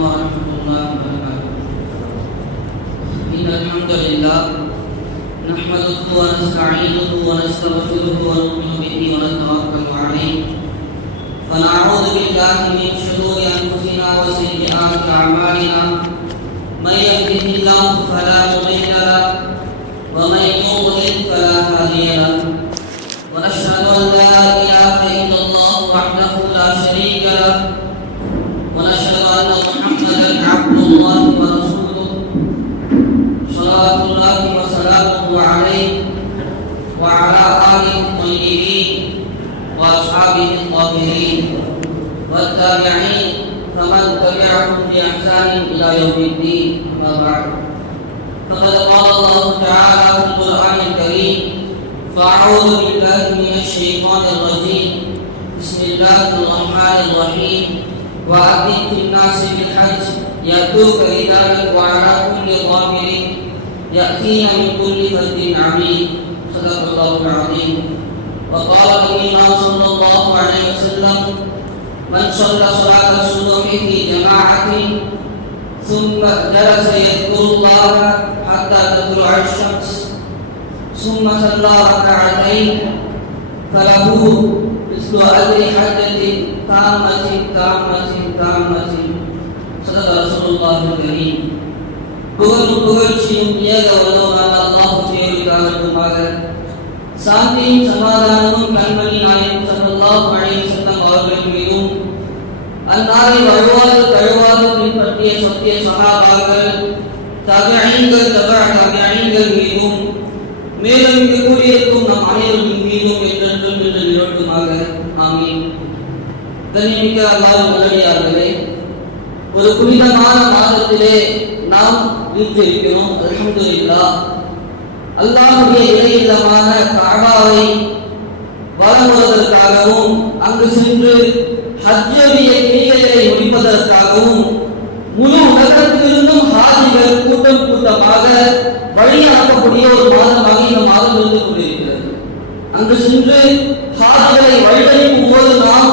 ورحمة الله وبركاته. إن الحمد لله نحمده ونستعينه ونستغفره ونؤمن به ونتوكل عليه. فنعوذ بالله من شرور أنفسنا وسيئات أعمالنا. من يهده الله فلا مضل له ومن يضلل فلا هادي له. ونشهد أن لا إله إلا الله وحده لا شريك له. عبد الله وسلامه عليه وعلى آله الطيبين وأصحابه الطاهرين والتابعين فمن تبعهم بإحسان إلى يوم الدين أما بعد فقد قال الله تعالى في القرآن الكريم فأعوذ بالله من الشيطان الرجيم بسم الله الرحمن الرحيم في الناس بالحج يأتوك رجالا وعلى كل ضامر يأتين من كل فج عميق صدق الله العظيم وقال نبينا صلى الله عليه وسلم من صلى صلاة الصبح في جماعة ثم جلس يذكر الله حتى تطلع الشمس ثم صلى ركعتين فله مثل أجر حجة تامة تامة تامة ரசூலுல்லாஹி கரீம் புகழும் புகழ்ச்சியும் ஏக வல்லவரான அல்லாஹ் தேவைக்காக சாந்தியும் சமாதானமும் கண்மணி நாயகம் சல்லல்லாஹு அலைஹி வஸல்லம் அவர்கள் மீதும் அன்னாரை வழுவாது தழுவாது பின்பற்றிய சத்திய சகாபாக்கள் தகழீன்கள் தகழ தகழீன்கள் மீதும் மேலும் இங்கு கூடியிருக்கும் நம் அனைவரின் மீதும் என்றென்றும் என்று நிகழ்த்துமாக ஆமீன் தன்னிமிக்க அல்லாஹ் உடனடியாக ஒரு புனிதமான மாதத்திலே நாம் வீற்றிருக்கிறோம். அல்ஹம்துல்லா அல்லாஹுடைய இணையில்லமான காபாவை வழங்குவதற்காகவும் அங்கு சென்று ஹஜ்ஜுடைய கிரியைகளை முடிப்பதற்காகவும் முழு உலகத்திலிருந்தும் ஹாஜிகள் கூட்டம் கூட்டமாக வழி அனுப்பக்கூடிய ஒரு மாதமாக இந்த மாதம் இருந்து கொண்டிருக்கிறது. அங்கு சென்று ஹாஜிகளை வழிபடிக்கும் போது நாம்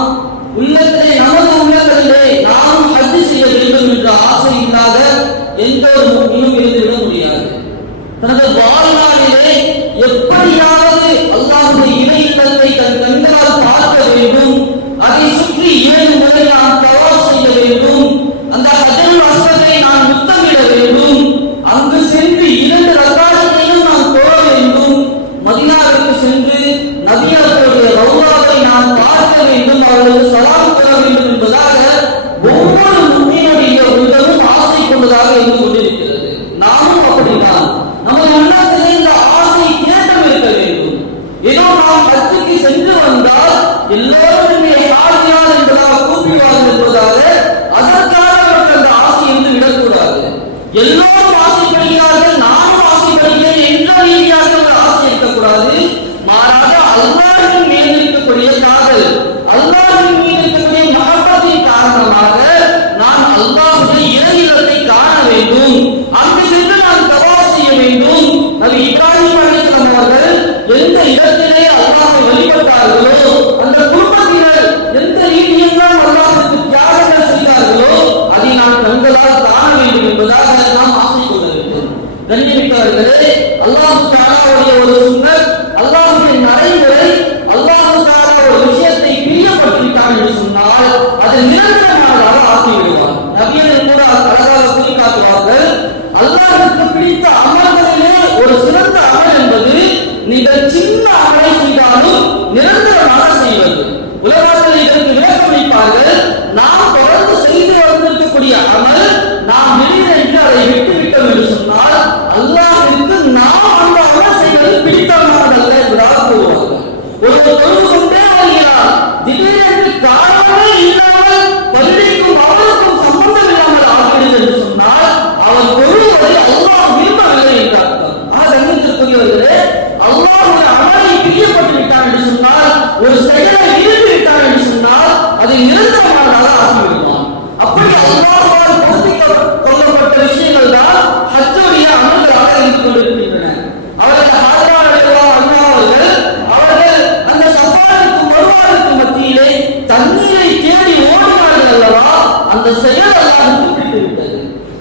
தண்ணீரை தேடி ஓடினார்கள் அல்லவா அந்த செயல் அல்லாஹுக்கு பிடித்துவிட்டது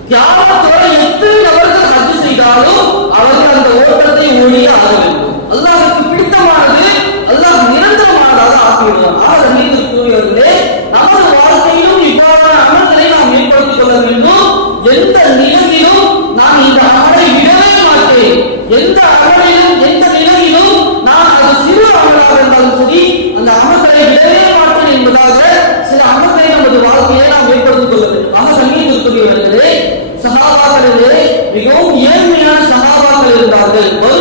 தியாகத்தோட எத்தனை நபர்கள் ரத்து செய்தாலும் அவர்கள் அந்த ஓட்டத்தை ஓடியே ஆக வேண்டும். அல்லாஹுக்கு பிடித்தமானது அல்லாஹ் நிரந்தரமானதாக ஆக்கிவிடுவார் அவர் மீது கூறியவர்களே நமது வாழ்க்கையிலும் இவ்வாறான அமல்களை நாம் ஏற்படுத்திக் கொள்ள வேண்டும். எந்த நிலையிலும் ஒரு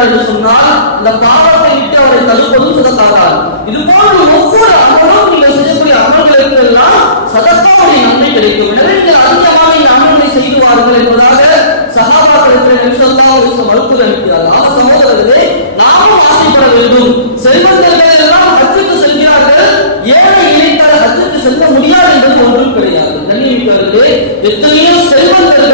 செய்கிறார் என்று சொன்னால் இந்த பாவத்தை விட்டு அவரை தடுப்பதும் சதக்காதான். இது போன்ற ஒவ்வொரு அமலும் நீங்கள் செய்யக்கூடிய அமல்களுக்கு எல்லாம் சதக்காவுடைய நன்மை கிடைக்கும். எனவே நீங்கள் அதிகமாக இந்த அமலை செய்வார்கள் என்பதாக சகாபாக்கள் நிமிஷத்தா ஒரு மறுப்பு அளிக்கிறார் ஆக சகோதரர்களே நாமும் ஆசைப்பட வேண்டும். செல்வந்தர்கள் எல்லாம் கற்றுக்கு செல்கிறார்கள். ஏழை இளைஞர் கற்றுக்கு செல்ல முடியாது என்பது ஒன்றும் கிடையாது. கண்ணியமிக்கவர்களே எத்தனையோ செல்வங்கள்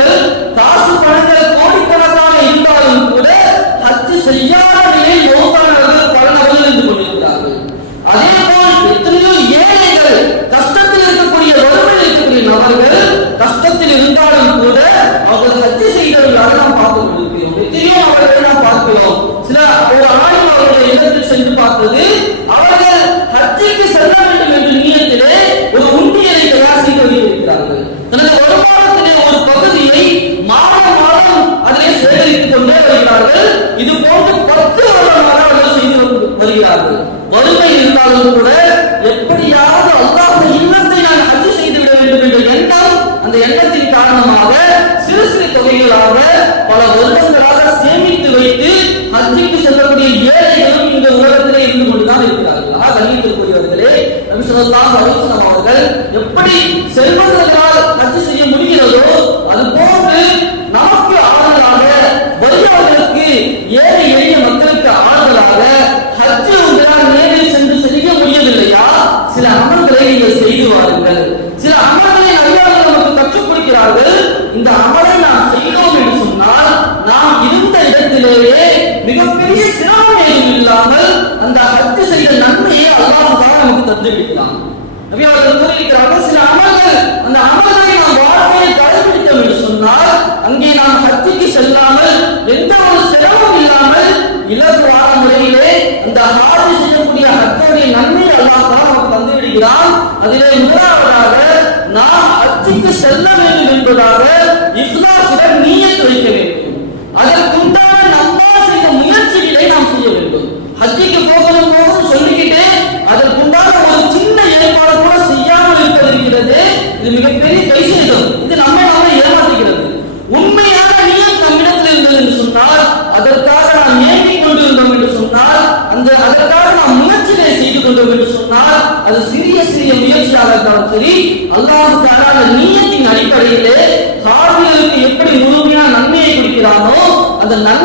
இருக்கிறான் நபி அவர்கள் கூறியிருக்கிறார்கள் சொன்னால் அங்கே நாம் ஹத்திக்கு செல்லாமல் எந்த ஒரு செலவும் இல்லாமல் இலகுவான முறையிலே அந்த ஹாஜி செய்யக்கூடிய ஹத்தோடைய நன்மையை அல்லாஹ் நமக்கு தந்து விடுகிறான் அதிலே முதலாவதாக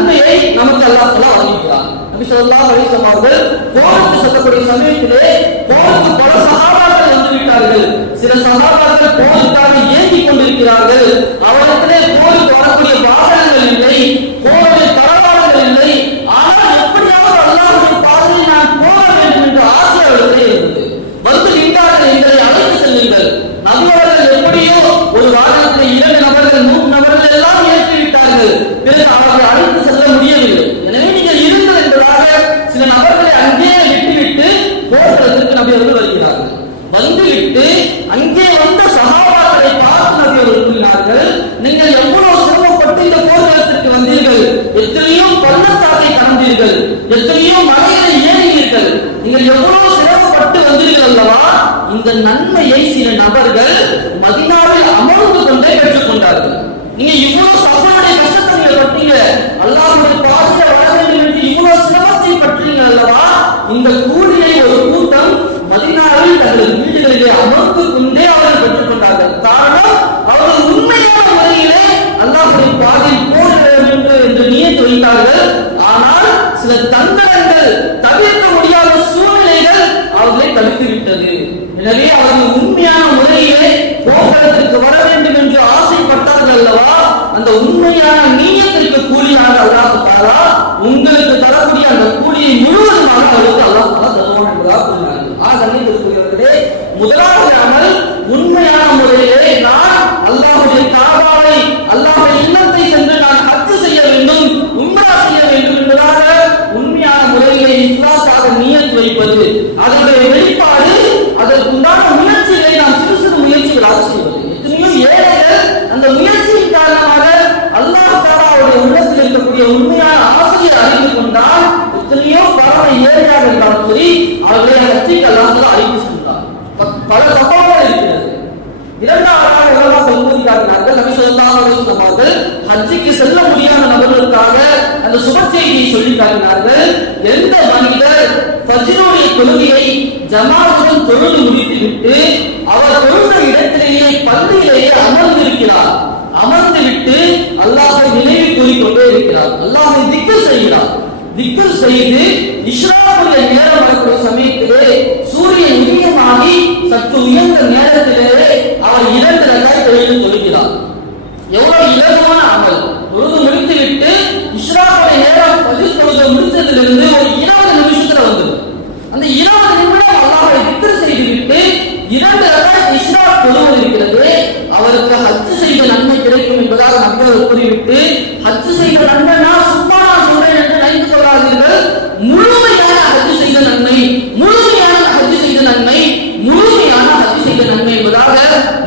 நன்மையை நமக்கு அல்லாஹ் சொல்ல அறிவிக்கிறார். நபி சொல்லா அலிஸ்லாம் அவர்கள் போருக்கு சொல்லக்கூடிய சமயத்திலே போருக்கு பல சில சகாபாக்கள் போருக்காக இயங்கிக் கொண்டிருக்கிறார்கள். அவரிடத்திலே போருக்கு வரக்கூடிய வாகனங்கள் இல்லை. உண்மையான நீயத்திற்கு கூலியாக அல்லாஹ் தாரா உங்களுக்கு தரக்கூடிய அந்த கூலியை முழுவதுமாக அவருக்கு அல்லாஹ் தாலா தருவான் என்பதாக கூறினார்கள். ஆக கண்ணியத்திற்குரியவர்களே முதலாவது அமல் உண்மையான முறையிலே நான் அல்லாஹ்வுடைய காபாவை அல்லாஹ்வுடைய இல்லத்தை சென்று நான் ஹஜ் செய்ய வேண்டும் உம்ரா செய்ய வேண்டும் என்பதாக உண்மையான முறையிலே இஸ்லாத்தாக நியத் வைப்பது அதனுடைய வெளிப்பாடு அதற்குண்டான முயற்சிகளை நாம் சிறு சிறு முயற்சிகளாக செய்வது எத்தனையோ ஏழைகள் அந்த முயற்சியின் காரணமாக அல்லாஹ் தாலாவுடைய உள்ளத்தில் இருக்கக்கூடிய உண்மையான ஆசையை அறிந்து கொண்டால் எத்தனையோ பரவ ஏழையாக இருந்தாலும் சரி அவர்களை ஹஜ்ஜிக்கு அல்லாஹ் தாலா அழைத்து சென்றார் பல சம்பவங்கள் இருக்கிறது. இரண்டாம் உலகத்தில் கூறுகிறார்கள் நபி ஸல்லல்லாஹு அலைஹி வஸல்லம் செல்ல முடியாத நபர்களுக்காக அந்த சுப செய்தியை சொல்லி காட்டினார்கள் எந்த மனிதர் ஃபஜ்ருடைய தொழுகையை ஜமாத்துடன் தொழுது முடித்துவிட்டு அவர் தொழுத இடத்திலேயே பள்ளியிலேயே அமர்ந்திருக்கிறார். அமர்ந்து விட்டு அல்லாஹை நினைவு கூறிக்கொண்டே இருக்கிறார். அல்லாஹை திக்ர் செய்கிறார். திக்ர் செய்து இஸ்லாமுடைய நேரம் வரக்கூடிய சமயத்திலே சூரியன் உதயமாகி சற்று உயர்ந்த நேரத்திலே அவர் இரண்டு ரகாய் தொழில் தொழுகிறார் எவ்வளவு இலகுவான அமல். தொழுது முடித்து விட்டு இஸ்லாமுடைய நேரம் பதில் தொழுது முடித்ததிலிருந்து ஒரு இருபது நிமிஷத்துல வந்தது. அந்த இருபது நிமிடம் அல்லாஹ்வை திக்ர் செய்து விட்டு இரண்டு ரகாய் இஸ்லாம் தொழுவது இருக்கிறது. அவருக்கு ஹத்து செய்த நன்மை கிடைக்கும் என்பதாக நபிகள் கூறிவிட்டு ஹத்து செய்த நன்மை சும்மா நான் சொல்றேன் என்று நினைத்து கொள்ளாதீர்கள் முழுமையான ஹஜ் செய்த நன்மை முழுமையான ஹஜ் செய்த நன்மை முழுமையான ஹஜ் செய்த நன்மை என்பதாக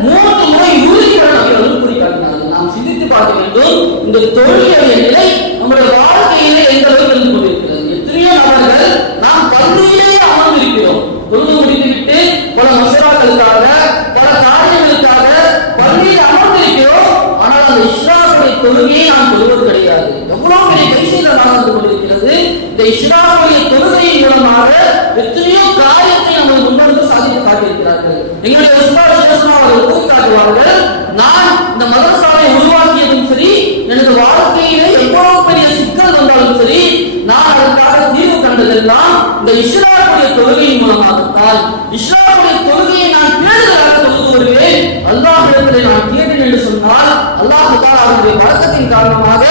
மூன்று முறை உறுதியான நபிகள் கூறி காட்டினார்கள் நாம் சிந்தித்து பார்க்க வேண்டும் இந்த தொழிலுடைய நிலை நம்முடைய வாழ்க்கையிலே எந்த அளவுக்கு இருந்து கொண்டிருக்கிறது எத்தனையோ நபர்கள் நாம் பள்ளியிலேயே அமர்ந்திருக்கிறோம் தொழுது முடித்துவிட்டு பல மசராக்களுக்காக பல காரியங்களுக்காக பள்ளியில் அமர்ந்திருக்கிறோம் ஆனால் அந்த இஸ்லாமுடைய தொழுகையை நாம் தொழுவது கிடையாது. எவ்வளவு பெரிய பரிசீலனை நடந்து கொண்டிருக்கிறது? இந்த இஸ்லாமுடைய தொழுகையின் மூலமாக எத்தனையோ காரியத்தை நமது முன்னோர்கள் சாதித்து காட்டியிருக்கிறார்கள். எங்களுடைய உஸ்தாத் ஷேஸ்மா அவர்கள் கூறி நான் இந்த மதரசாவை உருவாக்கியதும் சரி எனது வாழ்க்கையிலே எவ்வளவு பெரிய சிக்கல் வந்தாலும் சரி நான் அதற்காக தீர்வு கண்டதெல்லாம் இந்த இஸ்லாமுடைய தொழுகையின் மூலமாகத்தான். இஸ்லாமுடைய தொழுகையை நான் பேருதலாக தொழுது வருவேன். அல்லாஹ் என்று சொன்னால் அல்லாஹ் அவருடைய பழக்கத்தின் காரணமாக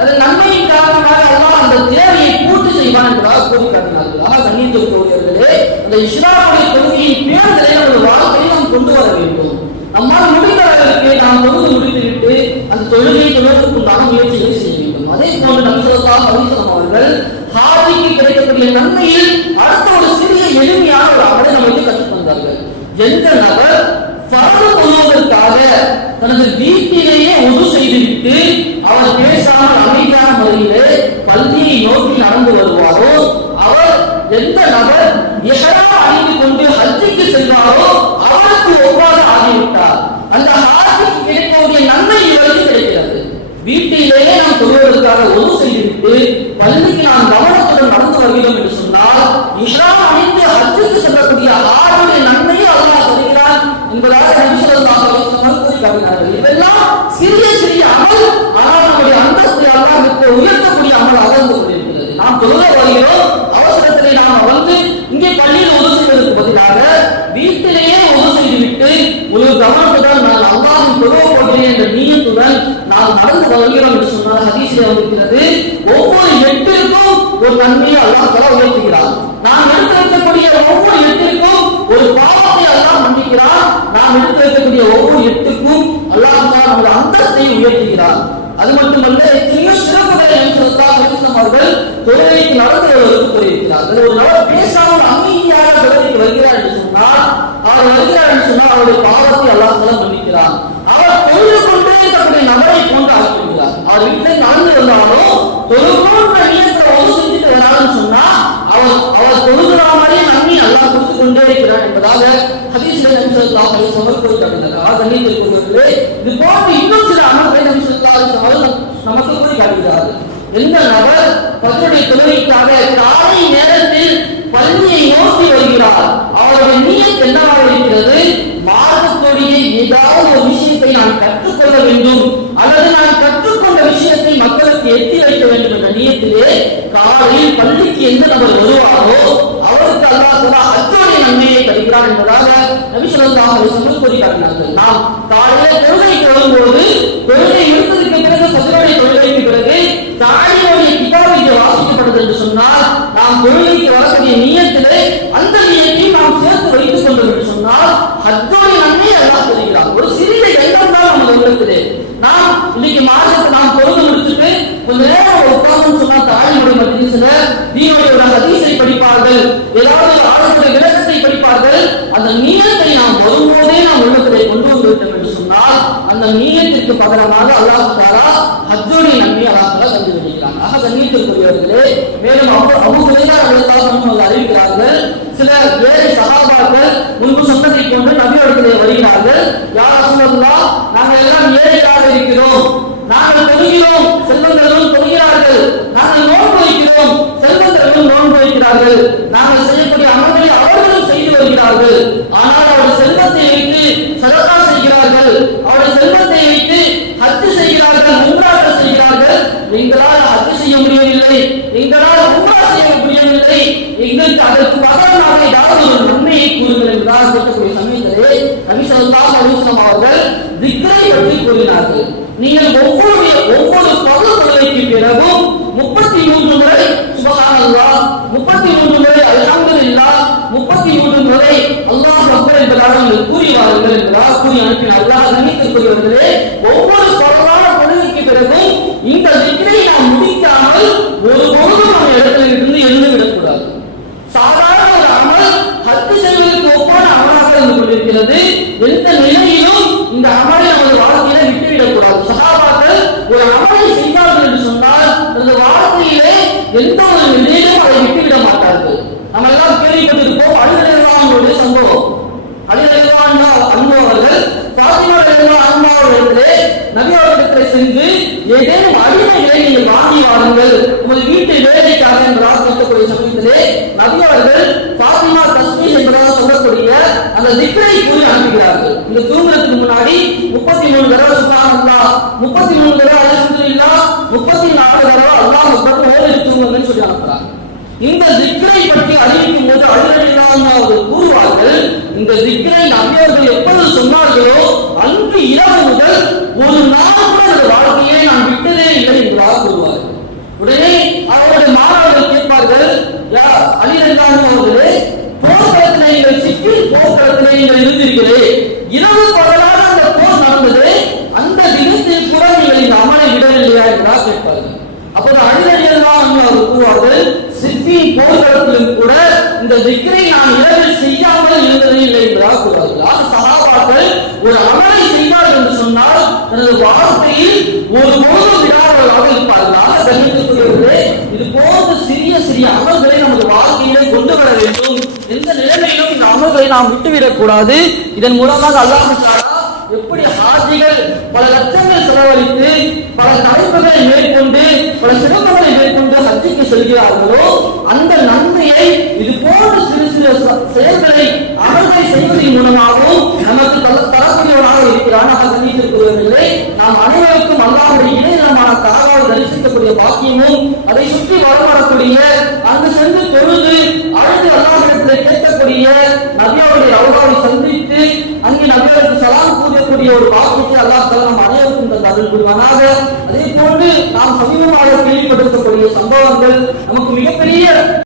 அதன் நன்மையின் காரணமாக அல்லாஹ் அந்த தேவையை பூர்த்தி செய்வான் என்பதாக கூறி காட்டினார்கள். ஆனால் கண்ணியத்திற்குரியவர்களே அந்த இஸ்லாமுடைய கொள்கையை பேருதலை நமது வாழ்க்கையை நாம் கொண்டு வர வேண்டும். நம்மால் முடிந்த அளவிற்கு நாம் தொழுது முடித்துவிட்டு அந்த தொழுகையை தொடர்புக்குண்டான முயற்சிகளை செய்ய வேண்டும். அதே போன்று நம்சலத்தாக அலிசலம் அவர்கள் ஹாஜிக்கு கிடைக்கக்கூடிய நன்மையில் அடுத்த ஒரு சிறிய எளிமையான ஒரு அமலை நமக்கு கற்றுக் தந்தார்கள் எந்த நபர் பரவு கொள்வதற்காக தனது வீட்டிலேயே உது செய்துவிட்டு அவர் பேசாமல் அமைதியான முறையிலே பள்ளியை நோக்கி நடந்து வருவாரோ அவர் எந்த நபர் எஹராம் அணிந்து கொண்டு ஹஜ்ஜுக்கு செல்வாரோ அவருக்கு ஒவ்வாறு ஆகிவிட்டார் அந்த ஹாஜிக்கு கிடைக்கக்கூடிய நன்மை இவருக்கு கிடைக்கிறது வீட்டிலேயே நாம் தொழுவதற்காக ஒது செய்துவிட்டு பள்ளிக்கு நாம் கவனத்துடன் நடந்து வருகிறோம் என்று சொன்னால் இஷா அணிந்து ஹஜ்ஜுக்கு செல்லக்கூடிய ஆளுடைய நன்மையை அல்லாஹ் தருகிறான் என்பதாக நபி இதெல்லாம் சிறிய சிறிய அமல் ஆனால் நம்முடைய அந்தஸ்தை அல்லாஹ் மிக உயர்த்தக்கூடிய அமலாக இருந்து கொண்டிருக்கிறது. நாம் தொழுத வருகிறோம் அவசரத்திலே நாம் வந்து இங்கே பள்ளியில் செய்வதற்கு பதிலாக வீட்டிலேயே உதவு செய்துவிட்டு ஒரு கவனத்துடன் நான் அல்லாஹின் தொழுவ போகிறேன் என்ற நீயத்துடன் நாம் நடந்து வருகிறோம் என்று சொன்னால் ஹதீஸிலே வந்திருக்கிறது. ஒவ்வொரு எட்டிற்கும் ஒரு நன்மையை அல்லாஹ் தலா உயர்த்துகிறார் நாம் எடுத்திருக்கக்கூடிய ஒவ்வொரு எட்டிற்கும் ஒரு பாவத்தை அல்லாஹ் மன்னிக்கிறார். நாம் எடுத்திருக்கக்கூடிய ஒவ்வொரு எட்டுக்கும் அல்லாஹ் தஆலா நம்முடைய அந்தஸ்தை உயர்த்துகிறார். அது மட்டுமல்ல எத்தனையோ சிறப்புகளை அவர்கள் தொழிலுக்கு நடந்து கூறியிருக்கிறார்கள் ஒரு நபர் பேசாமல் அமைதியாக தொழிலுக்கு வருகிறார் என்று சொன்னால் அவர் வருகிறார் என்று சொன்னால் அவருடைய பாவத்தை அல்லாஹ் தஆலா மன்னிக்கிறார் அவர் தொழுது கொண்டே இருக்கக்கூடிய நபரை போன்று ஆக்கிவிடுகிறார் அவர் வீட்டில் நடந்து வந்தாலும் தொழுகோன்ற நியத்தில் ஒரு செஞ்சுட்டு வராதுன்னு சொன்னா அவர் அவர் தொழுகிற மாதிரி நன்மை அல்லாஹ் கொடுத்து கொண்டே இருக்கிறார் என்பதாக ஹதீஸ்ல நபி அலைஹி போய் காட்டுகிறார் கண்ணியத்திற்குரியவர்களே இது போன்று இன்னும் சில நமக்கு காட்டுகிறார்கள். எந்த நபர் காலை நேரத்தில் பள்ளியை நோக்கி வருகிறார் அவருடைய நீயத் என்னவாக இருக்கிறது? மார்க்கக்கூடிய ஏதாவது ஒரு விஷயத்தை நான் கற்றுக்கொள்ள வேண்டும் அல்லது நான் கற்றுக்கொண்ட விஷயத்தை மக்களுக்கு எத்தி வைக்க வேண்டும் காலையில் பள்ளிக்கு எந்த நபர் வருவாரோ அவருக்கு அல்லாஹ் தஆலா அஜ்ருடைய நன்மையை கிடைக்கிறார் என்பதாக நபி ஸல்லல்லாஹு அலைஹி கூறி காட்டினார்கள் நாம் காலையில தொழுகை தொழும்போது தொழுகை இருந்ததுக்கு பிறகு சதுரோடைய தொழுகைக்கு பிறகு தாயினுடைய கிதாப் இங்கே வாசிக்கப்படுது என்று சொன்னால் நாம் தொழுகைக்கு வரக்கூடிய நீயத்திலே அந்த நியத்தையும் நாம் சேர்த்து வைத்துக் கொண்டோம் என்று சொன்னால் ஹஜ்ஜோடைய நன்மையை அல்லாஹ் தருகிறார். ஒரு சிறிய எண்ணம் தான் நமது உள்ளத்திலே நாம் இன்னைக்கு மாதத்துக்கு நாம் ஒரு ஹதீஸை படிப்பார்கள். ஏதாவது ஒரு ஆளுடைய விளக்கத்தை படிப்பார்கள். அந்த நீளத்தை நாம் வரும்போதே நாம் உள்ளத்திலே கொண்டு வந்து விட்டோம் என்று சொன்னால் அந்த நீளத்திற்கு பகரமாக அல்லாஹ் தாரா ஹஜ்ஜோடைய நன்மை அல்லாஹ் தாரா தந்து வருகிறார் ஆக கண்ணியத்திற்குரியவர்களே மேலும் அபு அபு ஹுரைரா அறிவிக்கிறார்கள் சில வேறு சகாபாக்கள் முன்பு சொன்னதை போன்று நபியோடத்திலே வருகிறார்கள் யார் ரசூலுல்லாஹ் நாங்கள் எல்லாம் ஏழைகளாக இருக்கிறோம் நாங்கள் தொழுகிறோம் செல்வந்தர்களும் தொழுகிறார்கள் நாங்கள் நோன்பு வைக்கிறோம் செல்வந்தர்களும் நோன்பு வைக்கிறார்கள் நாங்கள் செய்யக்கூடிய அமல்களை அவர்களும் செய்து வருகிறார்கள் ஆனால் அவருடைய செல்வத்தை வைத்து சதகா செய்கிறார்கள் அவருடைய செல்வத்தை வைத்து ஹஜ் செய்கிறார்கள் உம்ராக்கள் செய்கிறார்கள் எங்களால் ஹஜ் செய்ய முடியவில்லை எங்களால் உம்ரா செய்ய முடியவில்லை எங்களுக்கு அதற்கு பகரமாக ஏதாவது ஒரு நன்மையை கூறுங்கள் என்றால் கேட்கக்கூடிய சமயத்திலே நபி ஸல்லல்லாஹு அலைஹி வஸல்லம் அவர்கள் திக்ரை பற்றி கூறினார்கள் நீங்கள் ஒவ்வொரு ஒவ்வொரு பகுதிகளுக்கு பிறகும் முப்பத்தி மூன்று முறை சுபஹானல்லாஹ் முப்பத்தி மூன்று முறை அல்ஹம்துலில்லாஹ் முப்பத்தி மூன்று முறை அல்லாஹ் அக்பர் என்பதாக நீங்கள் கூறி வாருங்கள் என்பதாக கூறி அனுப்பினார் அல்லாஹ் கணித்திருக்கிறவர்களே ஒவ்வொரு பரவான தொழுகைக்கு பிறகும் இந்த திக்ரை நாம் முடிக்காமல் ஒரு பொழுதும் நம்ம இடத்துல இருந்து எழுந்து விடக்கூடாது சாதாரண ஒரு அமல் ஹத்து செய்வதற்கு ஒப்பான அமலாக இருந்து கொண்டிருக்கிறது எந்த நிலையிலும் இந்த அமலை நமது வாழ்க்கையில விட்டுவிடக் கூடாது சகாபாக்கள் ஒரு அமலை செய்தார்கள் என்று சொன்னால் அந்த வாழ்க்கையிலே எந்த ஒரு நிலையிலும் அதை விட்டுவிட மாட்டார்கள் நம்ம எல்லாம் கேள்விப்பட்டிருப்போம் அழுதலுடைய சம்பவம் அலிரலிவான் அன்பு அவர்கள் பாத்திமா ரலியல்லாஹு அன்ஹா அவர்களிடத்திலே நபி அவர்களிடத்திலே சென்று ஏதேனும் அடிமைகளை நீங்கள் வாங்கி வாருங்கள். உங்கள் வீட்டு வேலைக்காக என்பதாக சொல்லக்கூடிய சமயத்திலே நபி அவர்கள் பாத்திமா தஸ்மீர் என்பதாக சொல்லக்கூடிய அந்த திக்ரை கூறி அனுப்புகிறார்கள். இந்த தூங்குறதுக்கு முன்னாடி முப்பத்தி மூணு தடவை சுப்ஹானல்லாஹ் முப்பத்தி மூணு தடவை அல்ஹம்துலில்லாஹ் முப்பத்தி நாலு தடவை அல்லாஹ் அக்பர் ஓதி தூங்குங்கன்னு சொல்லி அனுப்புறாங்க இந்த திக்ரை பற்றி அறிவிக்கும் போது அழுதலில்லாமல் அவர்கள் கூறுவார்கள் இந்த திக்ரை நபியவர்கள் எப்பொழுது சொன்னார்களோ அன்று இரவு முதல் ஒரு நாள் கூட இந்த வாழ்க்கையை நான் விட்டதே இல்லை என்று கூறுவார்கள். உடனே அவருடைய மாணவர்கள் கேட்பார்கள் யா அலிரல்லாஹு அவர்களே போர்க்களத்திலே நீங்கள் சிக்கி போர்க்களத்திலே நீங்கள் இருந்தீர்களே இரவு பகலாக அந்த போர் நடந்தது. அந்த தினத்தில் கூட நீங்கள் இந்த அமலை விடவில்லையா? என்றால் கேட்பார்கள். அப்போது அழிதடியெல்லாம் அவர் கூறுவார்கள் சித்தி போர்க்களத்திலும் கூட இந்த திக்ரை நான் இரவில் செய்யாமல் இருந்தது இல்லை என்றால் கூறுவார்கள் சகாபாக்கள் ஒரு அமலை செய்வார் என்று சொன்னால் தனது வார்த்தையில் ஒரு பொழுது விடாதவர்களாக இருப்பார்கள். ஆக இது போன்ற சிறிய சிறிய அமல்களை நமது வாழ்க்கையிலே கொண்டு வர வேண்டும். எந்த நிலைமையிலும் இந்த அமல்களை நாம் விட்டுவிடக் கூடாது. இதன் மூலமாக அல்லாஹ் எப்படி ஹாஜிகள் பல லட்சங்கள் செலவழித்து பல தலைப்புகளை மேற்கொண்டு பல சிறப்புகளை மேற்கொண்டு ஹஜ்ஜுக்கு செல்கிறார்களோ அந்த நன்மையை இது போன்ற சிறு சிறு செயல்களை அமல்களை செய்வதன் மூலமாகவும் நமக்கு தர- தரக்கூடியவனாக இருக்கிறான். ஆக இல்லை நாம் அனைவருக்கும் அல்லாஹுடைய இணையமான காவாவை தரிசிக்கக்கூடிய பாக்கியமும் அதை சுற்றி வரப்படக்கூடிய அங்கு சென்று தொழுது அழுது அல்லாஹிடத்தில் கேட்கக்கூடிய நபியாவுடைய ரவுகாவை சந்தித்து அங்கே நபியாருக்கு சலாம் கூறக்கூடிய ஒரு பாக்கியத்தை அல்லாஹ் தஆலா அனைவரும் தந்த அருள் புரிவானாக அதே போன்று நாம் சமீபமாக கேள்விப்பட்டிருக்கக்கூடிய சம்பவங்கள் நமக்கு மிகப்பெரிய